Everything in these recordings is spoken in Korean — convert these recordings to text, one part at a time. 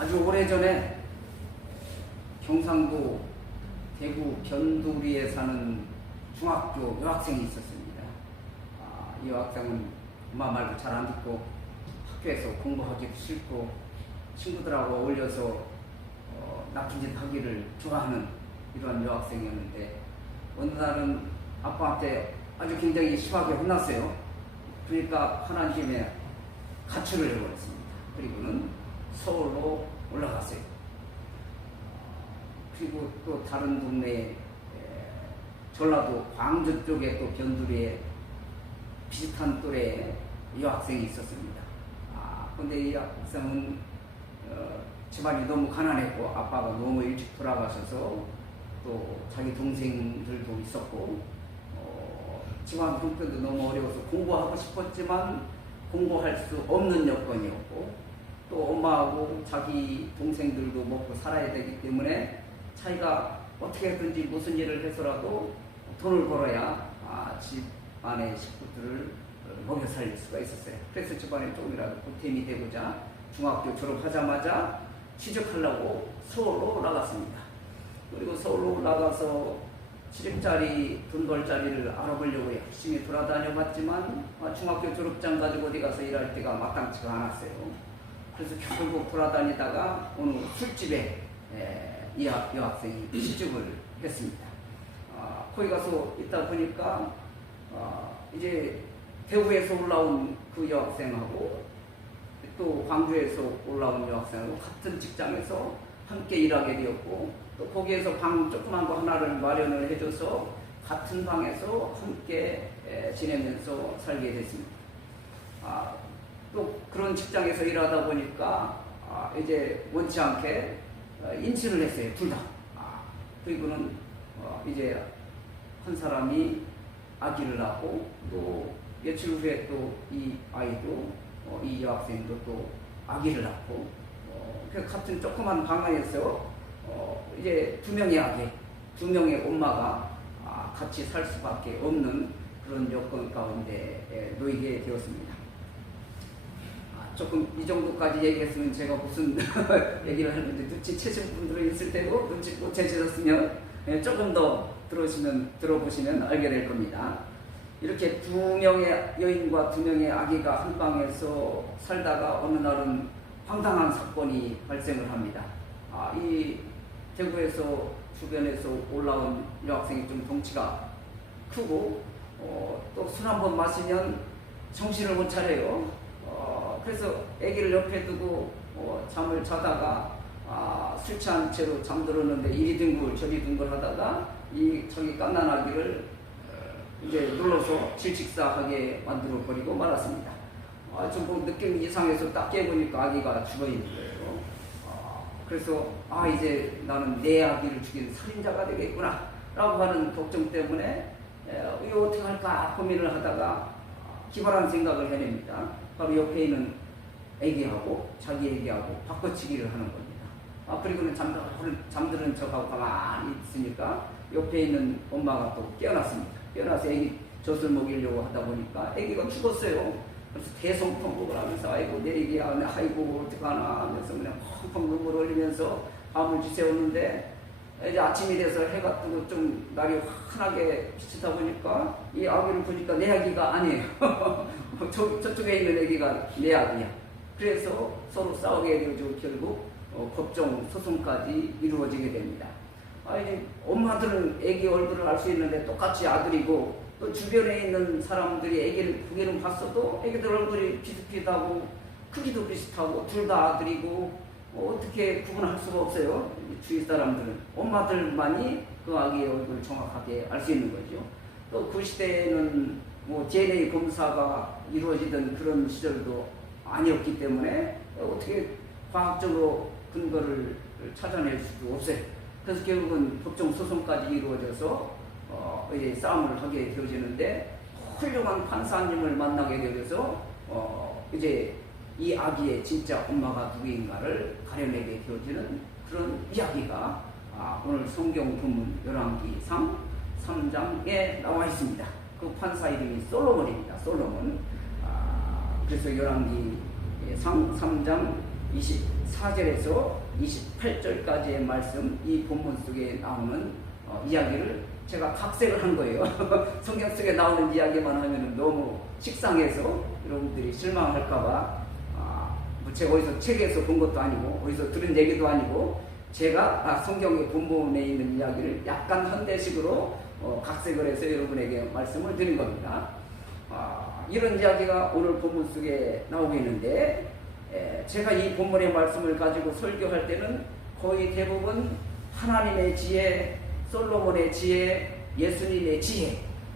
아주 오래전에 경상도 대구 변두리에 사는 중학교 여학생이 있었습니다. 이 여학생은 엄마 말도 잘 안 듣고 학교에서 공부하기도 싫고 친구들하고 어울려서 나쁜 짓 하기를 좋아하는 이러한 여학생이었는데, 어느 날은 아빠한테 아주 굉장히 심하게 혼났어요. 그러니까 하나님의 가출을 해버렸습니다. 그리고는 서울로 올라갔어요. 그리고 또 다른 동네에 전라도 광주 쪽에 또 변두리에 비슷한 또래의 여학생이 있었습니다. 근데 이 학생은 집안이 너무 가난했고 아빠가 너무 일찍 돌아가셔서 또 자기 동생들도 있었고 집안 형편도 너무 어려워서 공부하고 싶었지만 공부할 수 없는 여건이었고, 또 엄마하고 자기 동생들도 먹고 살아야 되기 때문에 자기가 어떻게든지 무슨 일을 해서라도 돈을 벌어야 집안의 식구들을 먹여 살릴 수가 있었어요. 그래서 집안에 조금이라도 보탬이 되고자 중학교 졸업하자마자 취직하려고 서울로 나갔습니다. 그리고 서울로 나가서 시집자리, 돈 벌 자리를 알아보려고 열심히 돌아다녀 봤지만 중학교 졸업장 가지고 어디 가서 일할 때가 마땅치가 않았어요. 그래서 결국 돌아다니다가 어느 술집에 이 여학생이 시집을 했습니다. 거기 가서 있다 보니까 이제 대구에서 올라온 그 여학생하고 또 광주에서 올라온 여학생하고 같은 직장에서 함께 일하게 되었고, 또 거기에서 방 조그만 거 하나를 마련을 해줘서 같은 방에서 함께 지내면서 살게 됐습니다. 또 그런 직장에서 일하다 보니까 이제 원치 않게 임신을 했어요. 둘 다. 그리고는 이제 한 사람이 아기를 낳고, 또 며칠 후에 또 이 아이도 이 여학생도 또 아기를 낳고, 그 같은 조그만 방 안에서 이제 두 명의 아기, 두 명의 엄마가 같이 살 수밖에 없는 그런 여건 가운데 놓이게 되었습니다. 조금 이 정도까지 얘기했으면 제가 무슨 얘기를 하는데 눈치채신 분들은 있을 테고, 눈치 못 채셨으면 조금 더 들어보시면 알게 될 겁니다. 이렇게 두 명의 여인과 두 명의 아기가 한 방에서 살다가 어느 날은 황당한 사건이 발생을 합니다. 이 대구에서 주변에서 올라온 여학생이 좀 덩치가 크고 또 술 한 번 마시면 정신을 못 차려요. 그래서 아기를 옆에 두고 잠을 자다가 술 취한 채로 잠들었는데 이리 둥글 저리 둥글 하다가 저기 갓난 아기를 이제 눌러서 질식사하게 만들어 버리고 말았습니다. 좀 뭐 느낌이 이상해서 딱 깨보니까 아기가 죽어 있는 거예요. 그래서 이제 나는 내 아기를 죽인 살인자가 되겠구나 라고 하는 걱정 때문에 이거 어떻게 할까 고민을 하다가 기발한 생각을 해냅니다. 바로 옆에 있는 아기하고 자기 아기하고 바꿔치기를 하는 겁니다. 그리고는 잠드는 척하고 가만히 있으니까 옆에 있는 엄마가 또 깨어났습니다. 깨어나서 아기 젖을 먹이려고 하다 보니까 아기가 죽었어요. 그래서 대성통곡을 하면서 아이고 내 아기야, 아이고 어떡하나 하면서 그냥 펑펑 눈물 흘리면서 밤을 지새웠는데, 이제 아침이 돼서 해가 뜨고 좀 날이 환하게 비치다 보니까 이 아기를 보니까 내 아기가 아니에요. 저쪽에 있는 아기가 내 아기야. 그래서 서로 싸우게 되죠. 결국 법정 소송까지 이루어지게 됩니다. 이제 엄마들은 아기 얼굴을 알 수 있는데 똑같이 아들이고, 또 주변에 있는 사람들이 아기를 보기는 봤어도 아기들 얼굴이 비슷비슷하고 크기도 비슷하고 둘 다 아들이고 어떻게 구분할 수가 없어요. 주위 사람들은 엄마들만이 그 아기의 얼굴을 정확하게 알 수 있는 거죠. 또 그 시대에는 뭐 DNA 검사가 이루어지던 그런 시절도 아니었기 때문에 어떻게 과학적으로 근거를 찾아낼 수도 없어요. 그래서 결국은 법정 소송까지 이루어져서 이제 싸움을 하게 되어지는데, 훌륭한 판사님을 만나게 되어서 이제 이 아기의 진짜 엄마가 누구인가를 가려내게 되어지는 그런 이야기가 오늘 성경 본문 열왕기상 3장에 나와 있습니다. 그 판사 이름이 솔로몬입니다. 솔로몬. 그래서 열왕기상 3장 24절에서 28절까지의 말씀, 이 본문 속에 나오는 이야기를 제가 각색을 한 거예요. 성경 속에 나오는 이야기만 하면 너무 식상해서 여러분들이 실망할까봐 제가 어디서 책에서 본 것도 아니고 어디서 들은 얘기도 아니고 제가 성경의 본문에 있는 이야기를 약간 현대식으로 각색을 해서 여러분에게 말씀을 드린 겁니다. 이런 이야기가 오늘 본문 속에 나오고 있는데 제가 이 본문의 말씀을 가지고 설교할 때는 거의 대부분 하나님의 지혜, 솔로몬의 지혜, 예수님의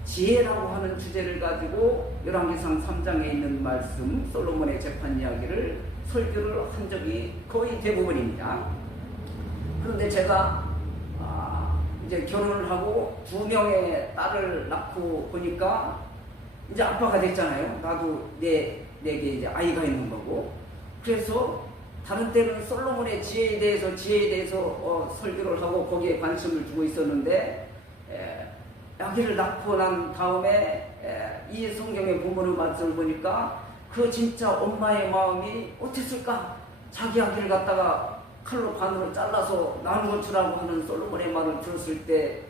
지혜라고 하는 주제를 가지고 열왕기상 3장에 있는 말씀, 솔로몬의 재판 이야기를 설교를 한 적이 거의 대부분입니다. 그런데 제가 이제 결혼을 하고 2명의 딸을 낳고 보니까 이제 아빠가 됐잖아요. 나도 내게 이제 아이가 있는 거고. 그래서 다른 때는 솔로몬의 지혜에 대해서 설교를 하고 거기에 관심을 두고 있었는데 아기를 낳고 난 다음에 이 성경의 본문의 말씀을 보니까 그 진짜 엄마의 마음이 어땠을까? 자기 아기를 갖다가 칼로 반으로 잘라서 나누어 주라고 하는 솔로몬의 말을 들었을 때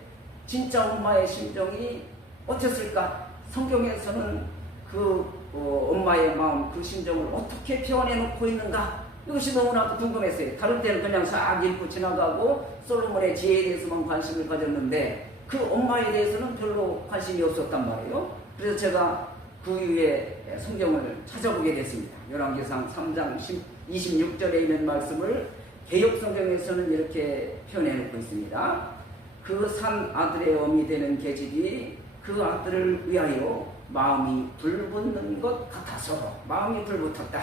진짜 엄마의 심정이 어땠을까? 성경에서는 그 엄마의 마음, 그 심정을 어떻게 표현해 놓고 있는가? 이것이 너무나 궁금했어요. 다른 때는 그냥 싹 읽고 지나가고 솔로몬의 지혜에 대해서만 관심을 가졌는데 그 엄마에 대해서는 별로 관심이 없었단 말이에요. 그래서 제가 그 이후에 성경을 찾아보게 됐습니다. 열왕기상 3장 26절에 있는 말씀을 개역성경에서는 이렇게 표현해 놓고 있습니다. 그 산 아들의 어미 되는 계집이 그 아들을 위하여 마음이 불붙는 것 같아서 마음이 불붙었다.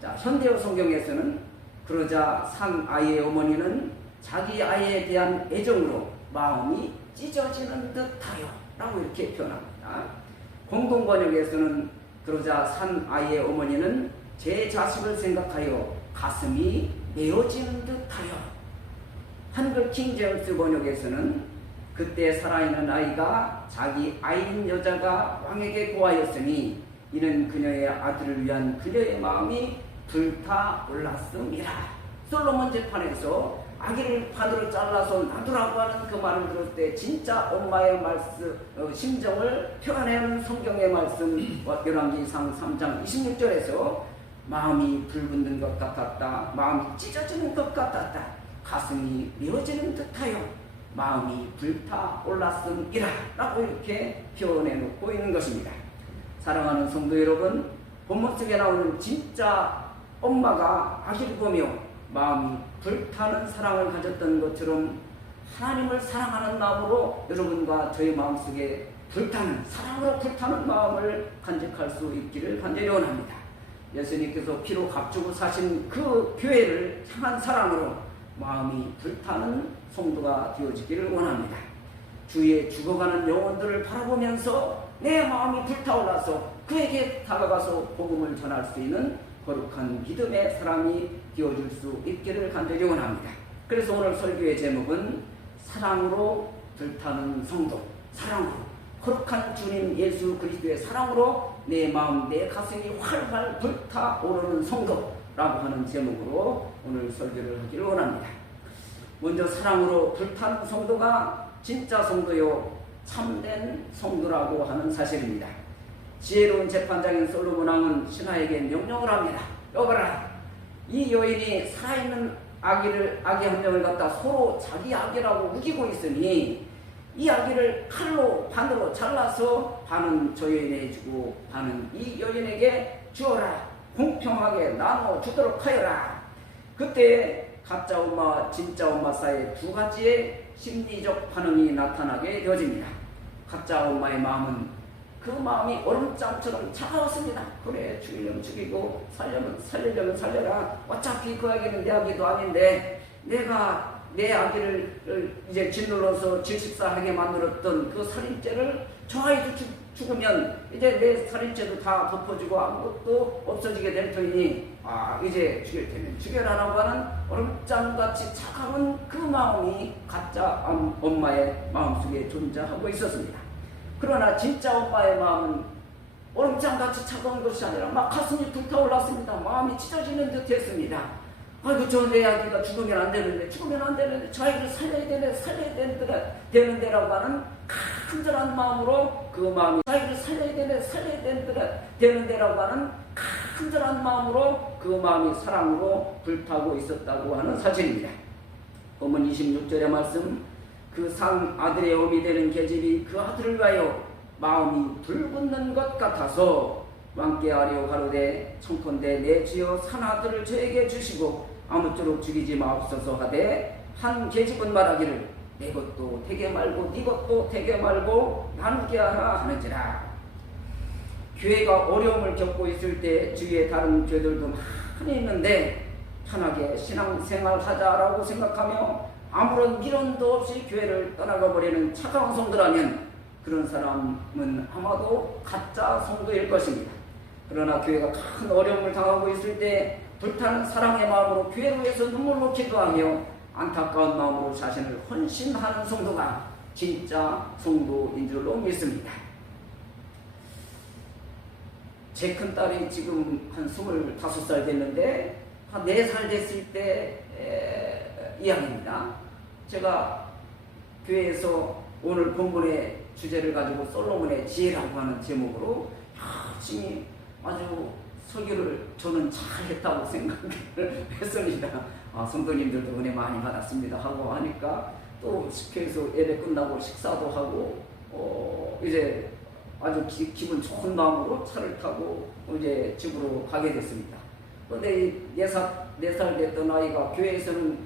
자, 현대어 성경에서는 그러자 산 아이의 어머니는 자기 아이에 대한 애정으로 마음이 찢어지는 듯하여 라고 이렇게 표현합니다. 공동번역에서는 그러자 산 아이의 어머니는 제 자식을 생각하여 가슴이 메어지는 듯하여. 한글 킹제임스 번역에서는 그때 살아있는 아이가 자기 아이인 여자가 왕에게 고하였으니 이는 그녀의 아들을 위한 그녀의 마음이 불타올랐음이라. 솔로몬 재판에서 아기를 반으로 잘라서 놔두라고 하는 그 말을 들을 때 진짜 엄마의 말씀, 심정을 표현하는 성경의 말씀, 열왕기상 3장 26절에서 마음이 불붙는 것 같았다, 마음이 찢어지는 것 같았다, 가슴이 메어지는 듯하여 마음이 불타올랐음이라 라고 이렇게 표현해 놓고 있는 것입니다. 사랑하는 성도 여러분, 본문 속에 나오는 진짜 엄마가 아기를 보며 마음이 불타는 사랑을 가졌던 것처럼 하나님을 사랑하는 마음으로 여러분과 저의 마음속에 사랑으로 불타는 마음을 간직할 수 있기를 간절히 원합니다. 예수님께서 피로 값주고 사신 그 교회를 향한 사랑으로 마음이 불타는 성도가 되어지기를 원합니다. 주위에 죽어가는 영혼들을 바라보면서 내 마음이 불타올라서 그에게 다가가서 복음을 전할 수 있는 거룩한 믿음의 사람이 되어줄 수 있기를 간절히 원합니다. 그래서 오늘 설교의 제목은 사랑으로 불타는 성도, 사랑으로 거룩한 주님 예수 그리스도의 사랑으로 내 마음, 내 가슴이 활활 불타오르는 성도라고 하는 제목으로 오늘 설교를 하기를 원합니다. 먼저 사랑으로 불타는 성도가 진짜 성도요 참된 성도라고 하는 사실입니다. 지혜로운 재판장인 솔로몬 왕은 신하에게 명령을 합니다. 여봐라, 이 여인이 살아있는 아기 한 명을 갖다 서로 자기 아기라고 우기고 있으니 이 아기를 칼로 반으로 잘라서 반은 저 여인에게 주고 반은 이 여인에게 주어라. 공평하게 나눠 주도록 하여라. 그때 가짜 엄마와 진짜 엄마 사이에 두 가지의 심리적 반응이 나타나게 되어집니다. 가짜 엄마의 마음은 그 마음이 얼음장처럼 차가웠습니다. 그래, 죽이려면 죽이고 살리려면 살려라. 어차피 그 아기는 내 아기도 아닌데 내가 내 아기를 이제 짓눌러서 질식사하게 만들었던 그 살인죄를 저 아이도 죽으면 이제 내 살인죄도 다 덮어지고 아무것도 없어지게 될 터이니 이제 죽일 테면 죽여라라고 하는 얼음장같이 차가운 그 마음이 가짜 엄마의 마음속에 존재하고 있었습니다. 그러나 진짜 엄마의 마음은 얼음장같이 차가운 것이 아니라 막 가슴이 불타올랐습니다. 마음이 찢어지는 듯 했습니다. 아이고, 저 내 아기가 죽으면 안 되는데, 저 아이를 살려야 되는데라고 하는 간절한 마음으로 그 마음이, 아이를 살려야 되는데라고 하는 간절한 마음으로 그 마음이 사랑으로 불타고 있었다고 하는 사실입니다. 본문 26절의 말씀, 그 산 아들의 어미 되는 계집이 그 아들을 위하여 마음이 불붙는 것 같아서 왕께 아뢰어 가로되 청컨대 내 주여 산 아들을 저에게 주시고 아무쪼록 죽이지 마옵소서 하되, 한 계집은 말하기를 내 것도 되게 말고 네 것도 되게 말고 나누게 하라 하는지라. 교회가 어려움을 겪고 있을 때 주위에 다른 교회들도 많이 있는데 편하게 신앙생활 하자라고 생각하며 아무런 미련도 없이 교회를 떠나가 버리는 차가운 성도라면 그런 사람은 아마도 가짜 성도일 것입니다. 그러나 교회가 큰 어려움을 당하고 있을 때 불타는 사랑의 마음으로 교회를 위해서 눈물로 기도하며 안타까운 마음으로 자신을 헌신하는 성도가 진짜 성도인 줄로 믿습니다. 제 큰딸이 지금 한 25살 됐는데 한 4살 됐을 때 이야기입니다. 제가 교회에서 오늘 본문의 주제를 가지고 솔로몬의 지혜라고 하는 제목으로 열심히 아주 설교를 저는 잘했다고 생각을 했습니다. 성도님들도 은혜 많이 받았습니다 하고 하니까 또 교회에서 예배 끝나고 식사도 하고 이제 아주 기분 좋은 마음으로 차를 타고 이제 집으로 가게 됐습니다. 그런데 4살 됐던 아이가 교회에서는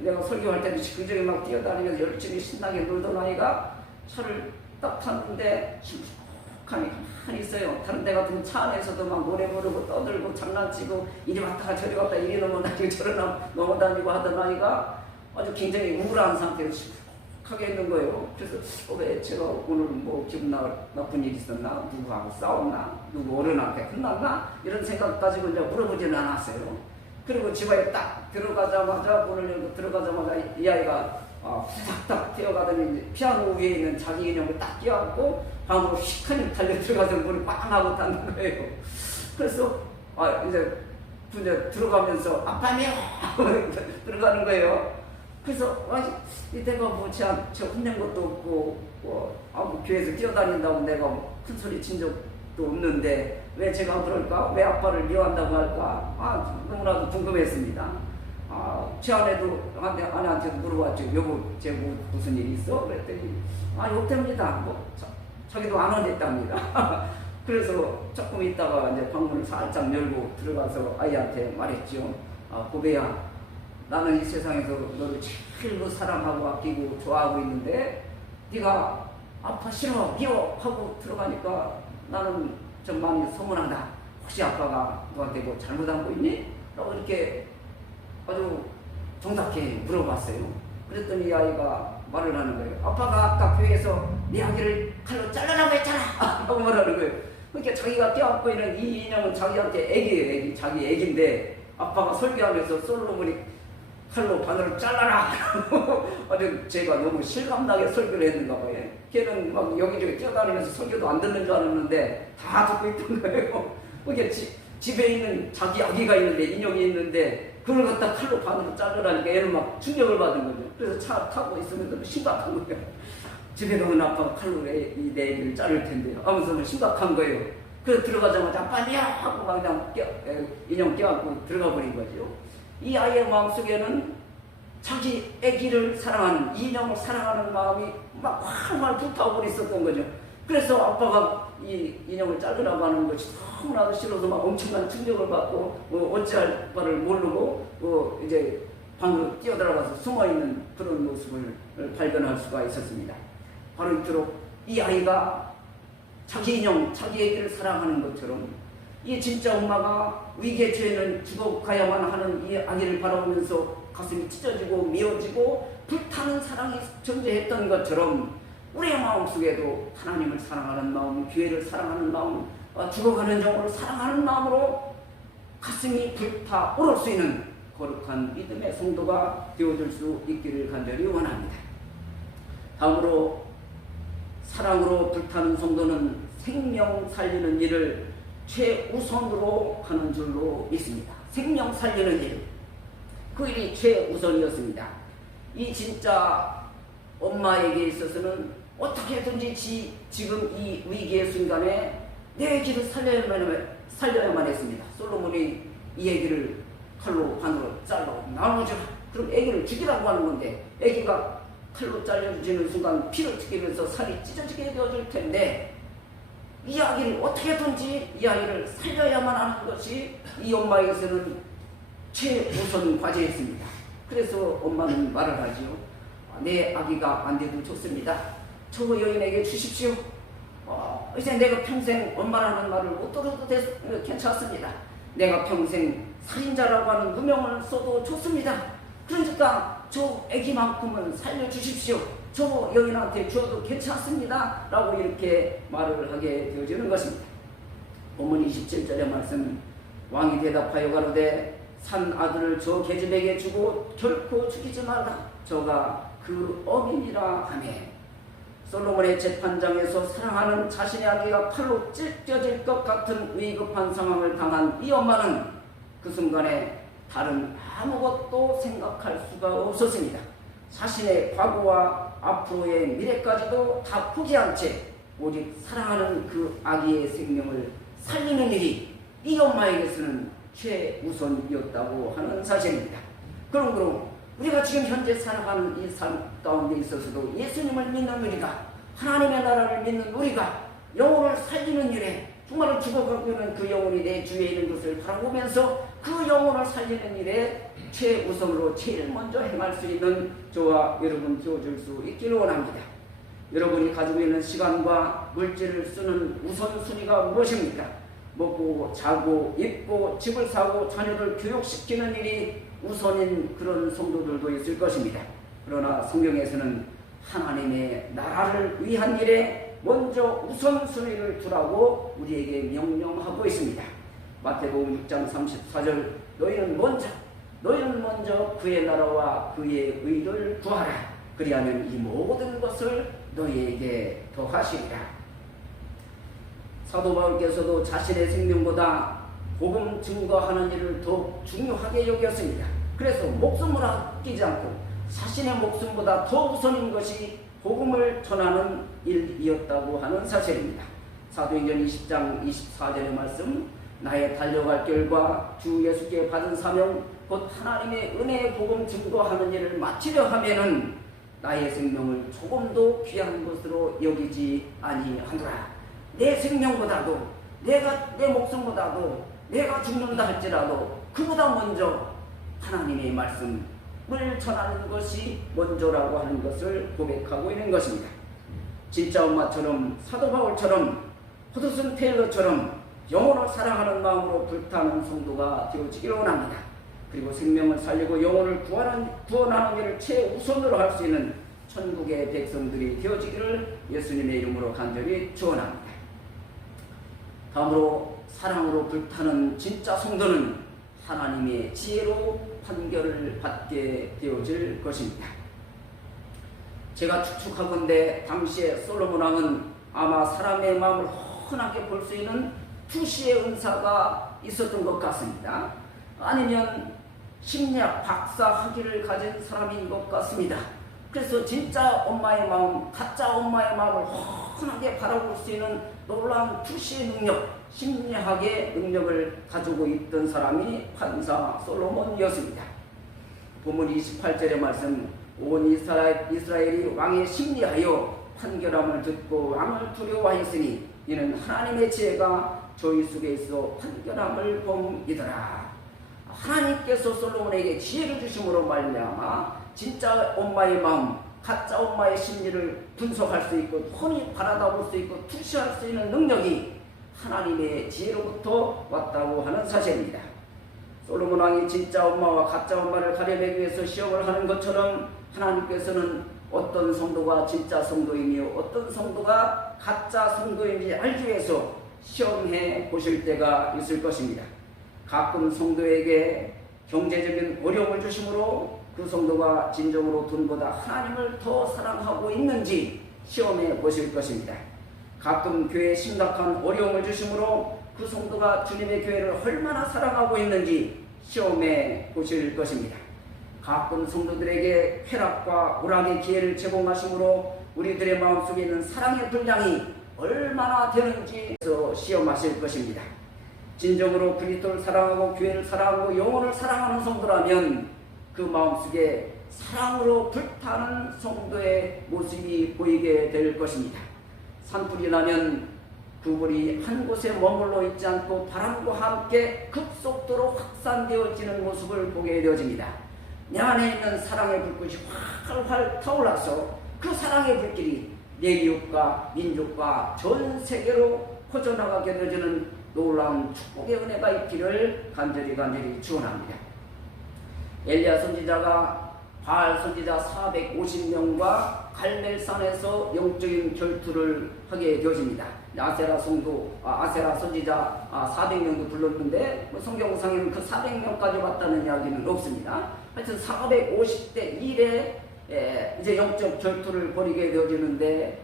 내가 설교할 때도 그저기 막 뛰어다니면서 열심히 신나게 놀던 아이가 차를 딱 탔는데 심각하게 가만히 있어요. 다른 데 같은 차 안에서도 막 노래 부르고 떠들고 장난치고 이리 왔다가 저리 갔다 이리 넘어다니고 저리 넘어다니고 하던 아이가 아주 굉장히 우울한 상태에서 심각하게 있는 거예요. 그래서 왜 제가 오늘 뭐 기분 나쁜 일이 있었나? 누구하고 싸웠나? 누구 어른한테 혼났나? 이런 생각 가지고 이제 물어보지는 않았어요. 그리고 집안에 딱 들어가자마자 문을 열고 들어가자마자 이 아이가 후닥닥 뛰어가더니 피아노 위에 있는 자기 인형을 딱 끼워안고 방으로 휙하니 달려 들어가서 문을 빵 하고 닫는 거예요. 그래서 이제 들어가면서 아빠며 들어가는 거예요. 그래서 내가 뭐 쟤 혼낸 것도 없고 교회에서 뛰어다닌다고 내가 큰 소리 친 적도 없는데 왜 제가 그럴까? 왜 아빠를 미워한다고 할까? 너무나도 궁금했습니다. 제 아내한테도 물어봤죠. 여보, 쟤 무슨 일이 있어? 그랬더니 욕됩니다. 자기도 안 혼냈답니다. 그래서 조금 있다가 이제 방문을 살짝 열고 들어가서 아이한테 말했죠. 고배야, 나는 이 세상에서 너를 제일로 사랑하고 아끼고 좋아하고 있는데 네가 아빠 싫어, 미워 하고 들어가니까 나는 좀 많이 서운하다. 혹시 아빠가 너한테 뭐 잘못한 거 있니? 라고 이렇게 아주 정답게 물어봤어요. 그랬더니 이 아이가 말을 하는 거예요. 아빠가 아까 교회에서 네 아기를 칼로 잘라라고 했잖아 하고 말하는 거예요. 그러니까 자기가 껴안고 있는 이 인형은 자기한테 애기예요. 자기 애기인데 아빠가 설교하면서 솔로몬이 칼로 바늘을 잘라라 아주 제가 너무 실감나게 설교를 했는가 봐요. 걔는 막 여기저기 뛰어다니면서 설교도 안 듣는 줄 알았는데 다 듣고 있던 거예요. 그게 집에 있는 자기 아기가 있는데 인형이 있는데 그걸 갖다 칼로 바늘을 자르라니까 얘는 막 충격을 받은 거죠. 그래서 차 타고 있으면 심각한 거예요. 집에 가면 아빠가 칼로 내 애기를 자를 텐데요. 하면서 심각한 거예요. 그래서 들어가자마자 아빠냐 하고 막 그냥 인형 껴안고 들어가 버린 거죠. 이 아이의 마음속에는 자기 아기를 사랑하는, 인형을 사랑하는 마음이 막 활활 불타오고 있었던 거죠. 그래서 아빠가 이 인형을 자르라고 하는 것이 너무나도 싫어서 막 엄청난 충격을 받고 어찌할 바를 모르고 이제 방으로 뛰어들어가서 숨어있는 그런 모습을 발견할 수가 있었습니다. 바로 이토록 이 아이가 자기 인형, 자기 아기를 사랑하는 것처럼 이 진짜 엄마가 위기의 처에는 죽어가야만 하는 이 아기를 바라보면서 가슴이 찢어지고 미워지고 불타는 사랑이 존재했던 것처럼 우리의 마음속에도 하나님을 사랑하는 마음, 교회를 사랑하는 마음, 죽어가는 영혼을 사랑하는 마음으로 가슴이 불타오를 수 있는 거룩한 믿음의 성도가 되어줄 수 있기를 간절히 원합니다. 다음으로 사랑으로 불타는 성도는 생명 살리는 일을 최우선으로 하는 줄로 믿습니다. 생명 살리는 일, 그 일이 최우선이었습니다. 이 진짜 엄마에게 있어서는 어떻게든지 지금 이 위기의 순간에 내 아기를 살려야만 했습니다. 솔로몬이 이 아기를 칼로 반으로 잘라 나눠주라. 그럼 아기를 죽이라고 하는 건데, 아기가 칼로 잘려지는 순간 피를 튀기면서 살이 찢어지게 되어질 텐데, 이 아기를 어떻게든지 이 아이를 살려야만 하는 것이 이 엄마에게서는 최우선 과제였습니다. 그래서 엄마는 말을 하지요. 내 아기가 안 돼도 좋습니다. 저 여인에게 주십시오. 이제 내가 평생 엄마라는 말을 못 들어도 괜찮습니다. 내가 평생 살인자라고 하는 누명을 써도 좋습니다. 그러니까 저 아기만큼은 살려주십시오. 저 여인한테 주어도 괜찮습니다. 라고 이렇게 말을 하게 되어지는 것입니다. 본문 27절의 말씀, 왕이 대답하여 가로되 산 아들을 저 계집에게 주고 결코 죽이지 말라. 저가 그 어민이라 하매, 솔로몬의 재판장에서 사랑하는 자신의 아기가 칼로 찢겨질 것 같은 위급한 상황을 당한 이 엄마는 그 순간에 다른 아무것도 생각할 수가 없었습니다. 자신의 과거와 앞으로의 미래까지도 다 포기한 채 오직 사랑하는 그 아기의 생명을 살리는 일이 이 엄마에게서는 최우선이었다고 하는 사실입니다. 그러므로 우리가 지금 현재 살아가는 이 삶 가운데 있어서도 예수님을 믿는 우리가, 하나님의 나라를 믿는 우리가 영혼을 살리는 일에, 정말로 죽어가고 있는 그 영혼이 내 주위에 있는 것을 바라보면서 그 영혼을 살리는 일에 최우선으로 제일 먼저 행할 수 있는 저와 여러분 되어줄 수 있기를 원합니다. 여러분이 가지고 있는 시간과 물질을 쓰는 우선순위가 무엇입니까? 먹고 자고 입고 집을 사고 자녀를 교육시키는 일이 우선인 그런 성도들도 있을 것입니다. 그러나 성경에서는 하나님의 나라를 위한 일에 먼저 우선순위를 두라고 우리에게 명령하고 있습니다. 마태복음 6장 34절, 너희는 먼저 그의 나라와 그의 의를 구하라. 그리하면 이 모든 것을 너희에게 더하시리라. 사도 바울께서도 자신의 생명보다 복음 증거하는 일을 더 중요하게 여겼습니다. 그래서 목숨을 아끼지 않고 자신의 목숨보다 더 우선인 것이 복음을 전하는 일이었다고 하는 사실입니다. 사도행전 20장 24절의 말씀, 나의 달려갈 길과 주 예수께 받은 사명 곧 하나님의 은혜의 복음 증거하는 일을 마치려 하면은 나의 생명을 조금도 귀한 것으로 여기지 아니하노라. 내 생명보다도, 내 목숨보다도, 내가 죽는다 할지라도 그보다 먼저 하나님의 말씀을 전하는 것이 먼저라고 하는 것을 고백하고 있는 것입니다. 진짜 엄마처럼, 사도 바울처럼, 허드슨 테일러처럼 영혼을 사랑하는 마음으로 불타는 성도가 되어지기를 원합니다. 그리고 생명을 살리고 영혼을 구원하는 일을 최우선으로 할 수 있는 천국의 백성들이 되어지기를 예수님의 이름으로 간절히 축원합니다. 다음으로 사랑으로 불타는 진짜 성도는 하나님의 지혜로 판결을 받게 되어질 것입니다. 제가 추측하건대 당시에 솔로몬 왕은 아마 사람의 마음을 훤하게 볼 수 있는 투시의 은사가 있었던 것 같습니다. 아니면 심리학 박사 학위를 가진 사람인 것 같습니다. 그래서 진짜 엄마의 마음, 가짜 엄마의 마음을 훤하게 바라볼 수 있는 놀라운 투시의 능력, 심리학의 능력을 가지고 있던 사람이 판사 솔로몬이었습니다. 본문 28절의 말씀, 온 이스라엘이 왕의 심리하여 판결함을 듣고 왕을 두려워하였으니 이는 하나님의 지혜가 저희 속에 있어 판결함을 봄이더라. 하나님께서 솔로몬에게 지혜를 주심으로 말미암아 진짜 엄마의 마음, 가짜 엄마의 심리를 분석할 수 있고 훤히 바라다볼 수 있고 투시할 수 있는 능력이 하나님의 지혜로부터 왔다고 하는 사실입니다. 솔로몬 왕이 진짜 엄마와 가짜 엄마를 가려내기 위해서 시험을 하는 것처럼 하나님께서는 어떤 성도가 진짜 성도이며 어떤 성도가 가짜 성도인지 알기 위해서 시험해 보실 때가 있을 것입니다. 가끔 성도에게 경제적인 어려움을 주심으로 그 성도가 진정으로 돈보다 하나님을 더 사랑하고 있는지 시험해 보실 것입니다. 가끔 교회에 심각한 어려움을 주심으로 그 성도가 주님의 교회를 얼마나 사랑하고 있는지 시험해 보실 것입니다. 가끔 성도들에게 쾌락과 오락의 기회를 제공하심으로 우리들의 마음속에 있는 사랑의 분량이 얼마나 되는지 시험하실 것입니다. 진정으로 그리스도를 사랑하고 교회를 사랑하고 영혼을 사랑하는 성도라면 그 마음속에 사랑으로 불타는 성도의 모습이 보이게 될 것입니다. 산불이 나면 그 불이 한 곳에 머물러 있지 않고 바람과 함께 급속도로 확산되어지는 모습을 보게 되어집니다. 내 안에 있는 사랑의 불꽃이 활활 타올라서 그 사랑의 불길이 내 이웃과 민족과 전 세계로 퍼져나가게 되어지는 놀라운 축복의 은혜가 있기를 간절히 축원합니다. 엘리야 선지자가 바알 선지자 450명과 갈멜산에서 영적인 결투를 하게 되어집니다. 아세라 선지자 400명도 불렀는데 성경상에는 그 400명까지 왔다는 이야기는 없습니다. 하여튼 450대 1에 이제 영적 결투를 벌이게 되어지는데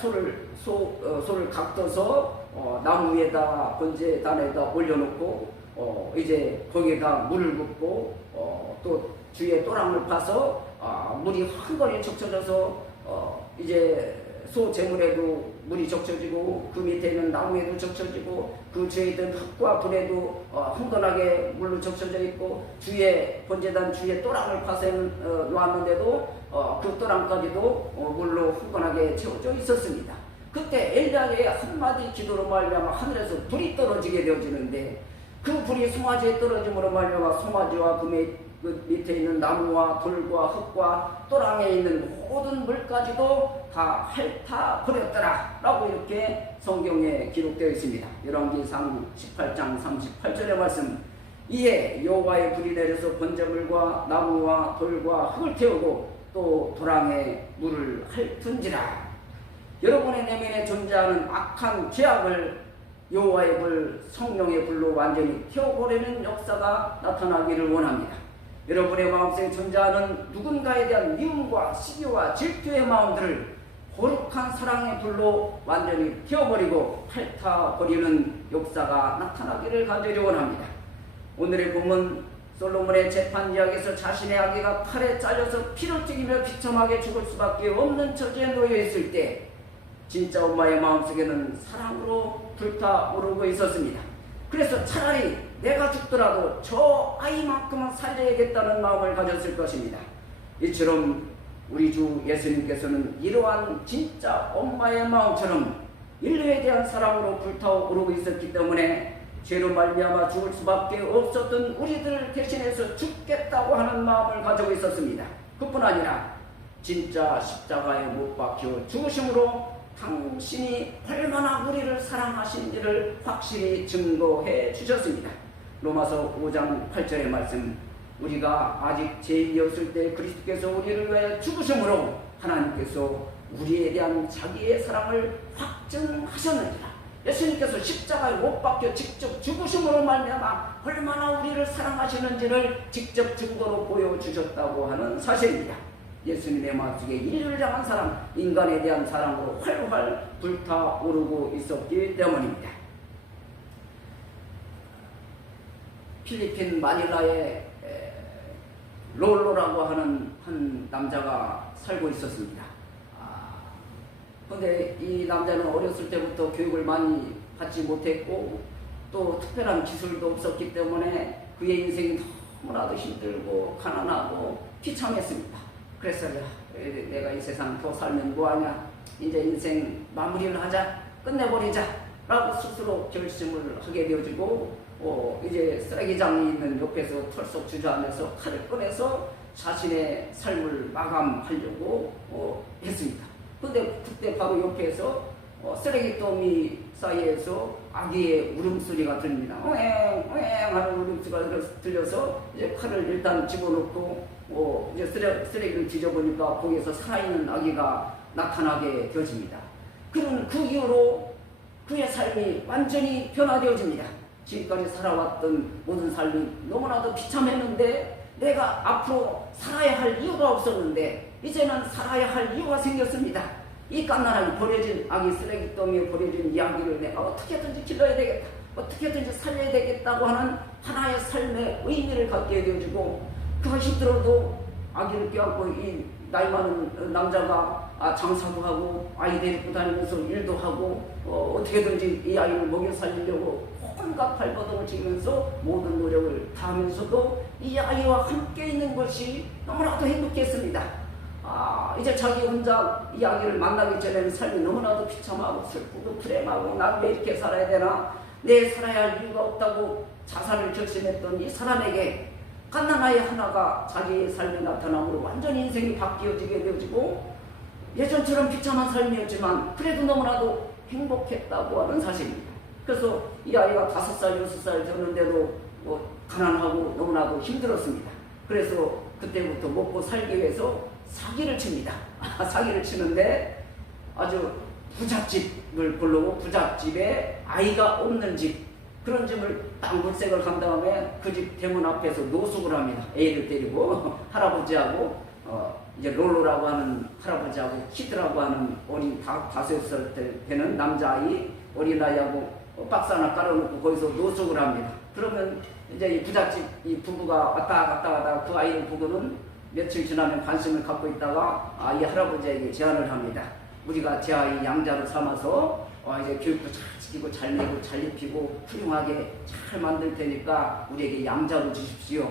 소를 각도서 나무 위에다 번제단에다 올려놓고 이제 거기에다 물을 붓고 또 주위에 또랑을 파서 물이 흥건히 적셔져서 이제 소 제물에도 물이 적셔지고 그 밑에 있는 나무에도 적셔지고 그 주위에 있던 흙과 불에도 흥건하게 물로 적셔져 있고 주위에 번제단 주위에 또랑을 파서 놓았는데도 그 또랑까지도 물로 흥건하게 채워져 있었습니다. 그때 엘리야의 한마디 기도로 말미암아 하늘에서 불이 떨어지게 되어지는데 그 불이 송아지에 떨어짐으로 말미암아 송아지와 그 밑에 있는 나무와 돌과 흙과 또랑에 있는 모든 물까지도 다 핥아 버렸더라 라고 이렇게 성경에 기록되어 있습니다. 열왕기상 18장 38절의 말씀, 이에 여호와의 불이 내려서 번제물과 나무와 돌과 흙을 태우고 또 도랑에 물을 핥은지라. 여러분의 내면에 존재하는 악한 죄악을 여호와의 불, 성령의 불로 완전히 태워버리는 역사가 나타나기를 원합니다. 여러분의 마음속에 존재하는 누군가에 대한 미움과 시기와 질투의 마음들을 거룩한 사랑의 불로 완전히 태워버리고 핥아버리는 역사가 나타나기를 간절히 원합니다. 오늘의 본문 솔로몬의 재판 이야기에서 자신의 아기가 칼에 잘려서 피를 튀기며 비참하게 죽을 수밖에 없는 처지에 놓여 있을 때 진짜 엄마의 마음속에는 사랑으로 불타오르고 있었습니다. 그래서 차라리 내가 죽더라도 저 아이만큼은 살려야겠다는 마음을 가졌을 것입니다. 이처럼 우리 주 예수님께서는 이러한 진짜 엄마의 마음처럼 인류에 대한 사랑으로 불타오르고 있었기 때문에 죄로 말미암아 죽을 수밖에 없었던 우리들을 대신해서 죽겠다고 하는 마음을 가지고 있었습니다. 그뿐 아니라 진짜 십자가에 못 박혀 죽으심으로 당신이 얼마나 우리를 사랑하신지를 확실히 증거해 주셨습니다. 로마서 5장 8절의 말씀, 우리가 아직 죄인이었을 때 그리스도께서 우리를 위하여 죽으심으로 하나님께서 우리에 대한 자기의 사랑을 확증하셨느니라. 예수님께서 십자가에 못 박혀 직접 죽으심으로 말미암아 얼마나 우리를 사랑하시는지를 직접 증거로 보여주셨다고 하는 사실입니다. 예수님의 마음속에 인류를 향한 사랑, 인간에 대한 사랑으로 활활 불타오르고 있었기 때문입니다. 필리핀 마닐라에 롤로라고 하는 한 남자가 살고 있었습니다. 그런데 이 남자는 어렸을 때부터 교육을 많이 받지 못했고 또 특별한 기술도 없었기 때문에 그의 인생이 너무나도 힘들고 가난하고 비참했습니다. 그래서 내가 이 세상 더 살면 뭐하냐, 이제 인생 마무리를 하자, 끝내버리자 라고 스스로 결심을 하게 되어지고 이제 쓰레기장이 있는 옆에서 털썩 주저하면서 칼을 꺼내서 자신의 삶을 마감하려고 했습니다. 근데 그때 바로 옆에서 쓰레기더미 사이에서 아기의 울음소리가 들립니다. 오앵 오앵 하는 울음소리가 들려서 이제 칼을 일단 집어넣고 이제 쓰레기를 뒤져보니까 거기에서 살아있는 아기가 나타나게 되어집니다. 그는 그 이후로 그의 삶이 완전히 변화되어집니다. 지금까지 살아왔던 모든 삶이 너무나도 비참했는데 내가 앞으로 살아야 할 이유가 없었는데 이제는 살아야 할 이유가 생겼습니다. 이 갓난아기, 버려진 아기 쓰레기더미에 버려진 이 아기를 내가 어떻게든지 길러야 되겠다. 어떻게든지 살려야 되겠다고 하는 하나의 삶의 의미를 갖게 되어지고, 그가 힘들어도 아기를 껴안고 이 나이 많은 남자가 장사도 하고 아이 데리고 다니면서 일도 하고 어떻게든지 이 아이를 먹여 살리려고 온갖 발버둥을 치면서 모든 노력을 다하면서도 이 아이와 함께 있는 것이 너무나도 행복했습니다. 이제 자기 혼자 이 아기를 만나기 전에는 삶이 너무나도 비참하고 슬프고 불행하고 난 왜 이렇게 살아야 되나, 내 살아야 할 이유가 없다고 자살을 결심했던 이 사람에게 갓난아이 하나가 자기의 삶에 나타남으로 완전히 인생이 바뀌어지게 되어지고, 예전처럼 비참한 삶이었지만 그래도 너무나도 행복했다고 하는 사실입니다. 그래서 이 아이가 5살, 6살 되었는데도 가난하고 너무나도 힘들었습니다. 그래서 그때부터 먹고 살기 위해서 사기를 칩니다. 사기를 치는데 아주 부잣집을 고르고, 부잣집에 아이가 없는 집, 그런 집을 딱 물색을 한 다음에 그 집 대문 앞에서 노숙을 합니다. 애를 데리고 할아버지하고 이제 롤로라고 하는 할아버지하고 키드라고 하는 어린 5살 되는 남자아이 어린아이하고 박스 하나 깔아놓고 거기서 노숙을 합니다. 그러면 이제 이 부잣집 이 부부가 왔다 갔다 하다가 그 아이를 보고는 며칠 지나면 관심을 갖고 있다가 이 할아버지에게 제안을 합니다. 우리가 제 아이 양자로 삼아서 이제 교육도 잘 시키고 잘 내고 잘 입히고 훌륭하게 잘 만들 테니까 우리에게 양자로 주십시오.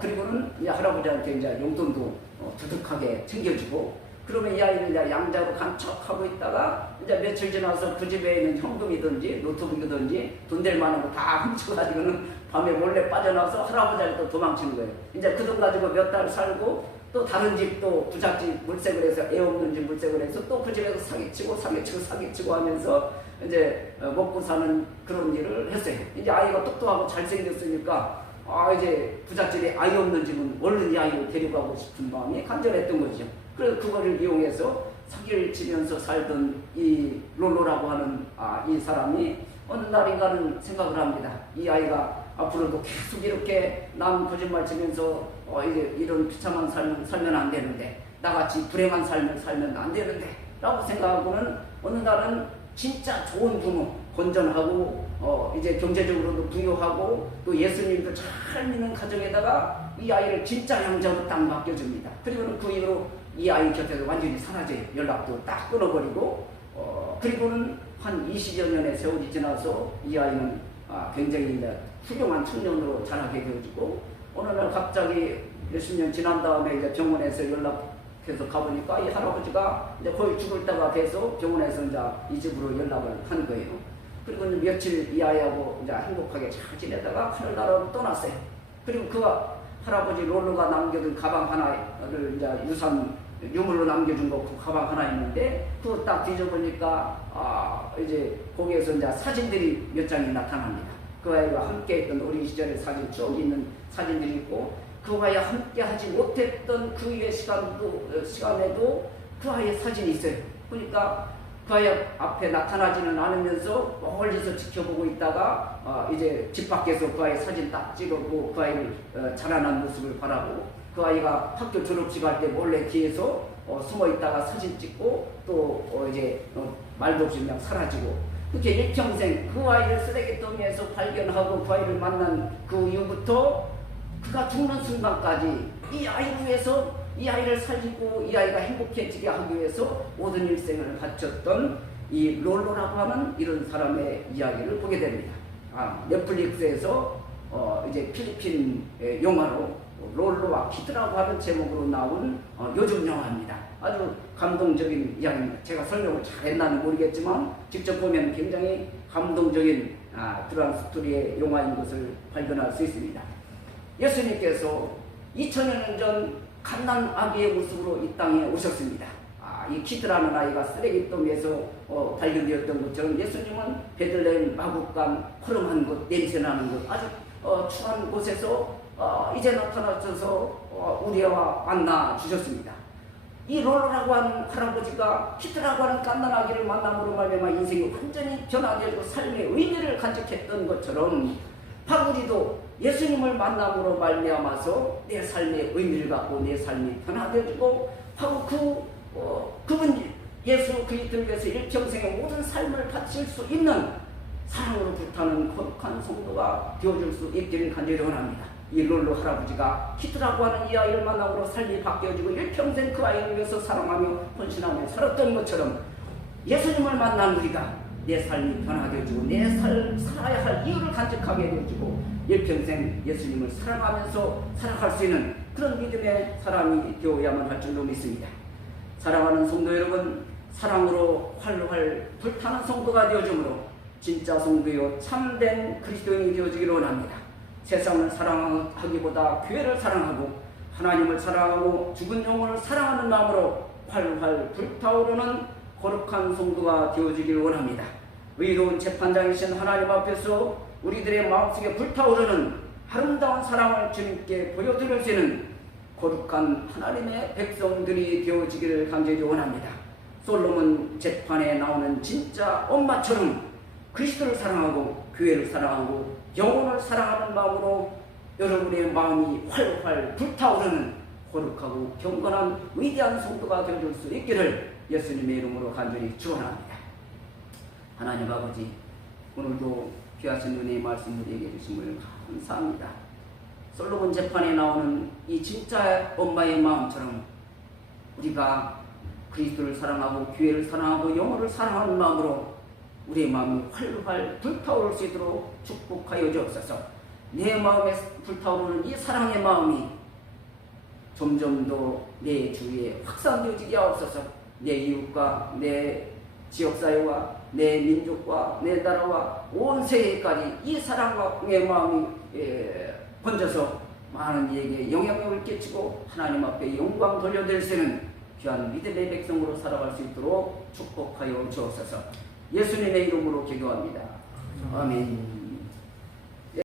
그리고는 이 할아버지한테 이제 용돈도 두둑하게 챙겨주고, 그러면 이 아이는 이제 양자로 간척하고 있다가 이제 며칠 지나서 그 집에 있는 현금이든지 노트북이든지 돈 될 만한 거 다 훔쳐가지고는 밤에 몰래 빠져나와서 할아버지한테 또 도망치는 거예요. 이제 그 돈 가지고 몇 달 살고, 또 다른 집 또 부잣집 물색을 해서 애 없는 집 물색을 해서 또 그 집에서 사기치고 하면서 이제 먹고 사는 그런 일을 했어요. 이제 아이가 똑똑하고 잘생겼으니까 이제 부잣집에 아이 없는 집은 얼른 이 아이를 데려가고 싶은 마음이 간절했던 거죠. 그래서 그거를 이용해서 사기를 치면서 살던 이 롤로라고 하는 이 사람이 어느 날인가는 생각을 합니다. 이 아이가 앞으로도 계속 이렇게 남 거짓말 치면서 이제 이런 비참한 삶을 살면 안 되는데, 나같이 불행한 삶을 살면 안 되는데 라고 생각하고는 어느 날은 진짜 좋은 부모, 건전하고 이제 경제적으로도 부유하고 또 예수님도 잘 믿는 가정에다가 이 아이를 진짜 양자로 딱 맡겨줍니다. 그리고는 그 이후로 이 아이 곁에서 완전히 사라져요. 연락도 딱 끊어버리고, 그리고는 한 20여 년의 세월이 지나서 이 아이는 굉장히 이제 훌륭한 청년으로 자라게 되어지고, 어느 날 갑자기 몇십 년 지난 다음에 이제 병원에서 연락해서 가보니까 이 할아버지가 이제 거의 죽을 때가 돼서 병원에서 이제 이 집으로 연락을 한 거예요. 그리고 이제 며칠 이 아이하고 이제 행복하게 잘 지내다가 하늘나라로 떠났어요. 그리고 그 할아버지 롤로가 남겨둔 가방 하나를 이제 유물로 남겨준 거 그 가방 하나 있는데, 그거 딱 뒤져보니까 이제 거기에서 이제 사진들이 몇 장이 나타납니다. 그 아이와 함께 했던 어린 시절의 사진 쭉 있는 사진들이 있고, 그 아이와 함께 하지 못했던 그 이후의 시간에도 그 아이의 사진이 있어요. 그러니까 그 아이 앞에 나타나지는 않으면서 멀리서 지켜보고 있다가 이제 집 밖에서 그 아이 사진 딱 찍었고, 그 아이를 자라난 모습을 바라보고, 그 아이가 학교 졸업식 할 때 몰래 뒤에서 숨어 있다가 사진 찍고 또 이제 말도 없이 그냥 사라지고, 그렇게 일평생 그 아이를 쓰레기더미에서 발견하고 그 아이를 만난 그 이후부터 그가 죽는 순간까지 이 아이를 위해서, 이 아이를 살리고 이 아이가 행복해지게 하기 위해서 모든 일생을 바쳤던 이 롤로라고 하는 이런 사람의 이야기를 보게 됩니다. 넷플릭스에서 이제 필리핀 영화로 롤로와 키드라고 하는 제목으로 나온 요즘 영화입니다. 아주 감동적인 이야기입니다. 제가 설명을 잘했나는 모르겠지만 직접 보면 굉장히 감동적인 그런 스토리의 영화인 것을 발견할 수 있습니다. 예수님께서 2000여 년 전 갓난 아기의 모습으로 이 땅에 오셨습니다. 이 키드라는 아이가 쓰레기더미에서 발견되었던 것처럼 예수님은 베들레헴 마국간 허름한 곳, 냄새나는 곳, 아주 추한 곳에서 이제 나타나셔서 우리와 만나 주셨습니다. 이 롤로라고 하는 할아버지가 키드라고 하는 갓난 아기를 만남으로 말미암아 인생이 완전히 변화되고 삶의 의미를 간직했던 것처럼 바구리도 예수님을 만남으로 말미암아서 내 삶의 의미를 갖고 내 삶이 변화되고 하고 그분 예수 그리스도를 위해서 일평생의 모든 삶을 바칠 수 있는 사랑으로 불타는 거룩한 성도가 되어줄 수 있기를 간절히 원합니다. 이 롤로 할아버지가 키트라고 하는 이 아이를 만남으로 삶이 바뀌어지고 일평생 그 아이를 위해서 사랑하며 헌신하며 살았던 것처럼 예수님을 만난 우리가 내 삶이 변하게 해주고 내 살아야 할 이유를 간직하게 해주고 일평생 예수님을 사랑하면서 살아갈 수 있는 그런 믿음의 사람이 되어야만 할 줄로 믿습니다. 사랑하는 성도 여러분, 사랑으로 활활 불타는 성도가 되어주므로 진짜 성도요 참된 그리스도인이 되어지기를 원합니다. 세상을 사랑하기보다 교회를 사랑하고 하나님을 사랑하고 죽은 영혼을 사랑하는 마음으로 활활 불타오르는 거룩한 성도가 되어지기를 원합니다. 의로운 재판장이신 하나님 앞에서 우리들의 마음속에 불타오르는 아름다운 사랑을 주님께 보여드릴 수 있는 거룩한 하나님의 백성들이 되어지기를 간절히 원합니다. 솔로몬 재판에 나오는 진짜 엄마처럼 그리스도를 사랑하고 교회를 사랑하고 영혼을 사랑하는 마음으로 여러분의 마음이 활활 불타오르는 거룩하고 경건한 위대한 성도가 되어줄 수 있기를 예수님의 이름으로 간절히 축원합니다. 하나님 아버지, 오늘도 귀하신 은혜의 말씀 우리에게 주심을 감사합니다. 솔로몬 재판에 나오는 이 진짜 엄마의 마음처럼 우리가 그리스도를 사랑하고 교회를 사랑하고 영혼을 사랑하는 마음으로 우리의 마음이 활활 불타오를 수 있도록 축복하여 주옵소서. 내 마음에 불타오르는 이 사랑의 마음이 점점 더 내 주위에 확산되어지게 하옵소서. 내 이웃과 내 지역사회와 내 민족과 내 나라와 온 세계까지 이 사랑의 마음이 번져서 많은 이에게 영향력을 끼치고 하나님 앞에 영광 돌려드릴 수 있는 귀한 믿음의 백성으로 살아갈 수 있도록 축복하여 주옵소서. 예수님의 이름으로 기도합니다. 아멘.